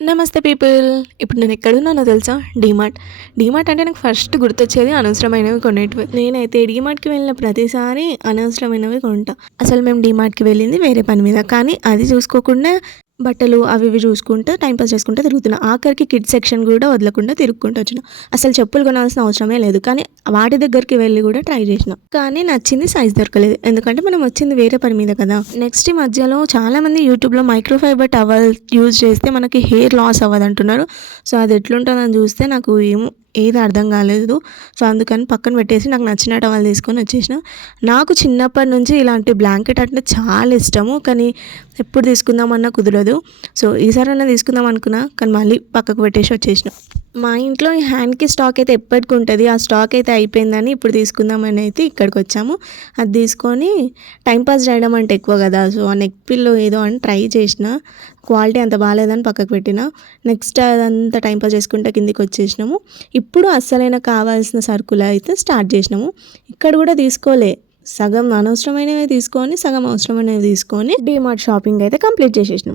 నమస్తే పీపుల్. ఇప్పుడు నేను ఎక్కడున్నానో తెలుసా? డీమార్ట్. డీమార్ట్ అంటే నాకు ఫస్ట్ గుర్తొచ్చేది అనవసరమైనవి కొనేటివి. నేనైతే డీమార్ట్‌కి వెళ్ళిన ప్రతిసారి అనవసరమైనవి కొంటా. అసలు మేము డీమార్ట్‌కి వెళ్ళింది వేరే పని మీద. కానీ అది చూసుకోకుండా బట్టలు అవి ఇవి చూసుకుంటూ టైమ్ పాస్ చేసుకుంటూ తిరుగుతున్నా. ఆఖరికి కిడ్స్ సెక్షన్ కూడా వదలకుండా తిరుక్కుంటూ వచ్చిన. అసలు చెప్పులు కొనాల్సిన అవసరమే లేదు. కానీ వాటి దగ్గరికి వెళ్ళి కూడా ట్రై చేసిన. కానీ నచ్చింది సైజ్ దొరకలేదు. ఎందుకంటే మనం వచ్చింది వేరే పని మీద కదా! నెక్స్ట్ ఈ మధ్యలో చాలామంది యూట్యూబ్‌లో మైక్రోఫైబర్ టవల్ యూజ్ చేస్తే మనకి హెయిర్ లాస్ అవ్వదంటున్నారు. సో, అది ఎట్లుంటదని చూస్తే నాకు ఏది అర్థం కాలేదు. సో, అందుకని పక్కన పెట్టేసి నాకు నచ్చిన టవల్ తీసుకొని వచ్చేసిన. నాకు చిన్నప్పటి నుంచి ఇలాంటి బ్లాంకెట్ అంటే చాలా ఇష్టము. కానీ ఎప్పుడు తీసుకుందామన్నా కుదరదు. సో, ఈసారన్నా తీసుకుందాం అనుకున్నా. కానీ మళ్ళీ పక్కకు పెట్టేసి వచ్చేసిన. మా ఇంట్లో ఈ హ్యాండ్‌కి స్టాక్ అయితే ఎప్పటికి ఉంటది. ఆ స్టాక్ అయితే అయిపోయిందని ఇప్పుడు తీసుకుందామని అయితే ఇక్కడికొచ్చాము. అది తీసుకొని టైమ్ పాస్ చేయడం అంటే ఎక్కువ కదా! సో, ఆ నెక్ పిల్లో ఏదో అని ట్రై చేసిన. క్వాలిటీ అంత బాలేదని పక్కకు పెట్టిన. నెక్స్ట్ అదంతా టైమ్ పాస్ చేసుకుంటా కిందికొచ్చేసినాము. ఇప్పుడు అస్సలైన కావాల్సిన సరుకులు అయితే స్టార్ట్ చేసినాము. ఇక్కడ కూడా తీసుకోలే. సగం అనవసరమైనవి తీసుకొని, సగం అవసరమైనవి తీసుకొని డీమార్ట్ షాపింగ్ అయితే కంప్లీట్ చేసేసినాం.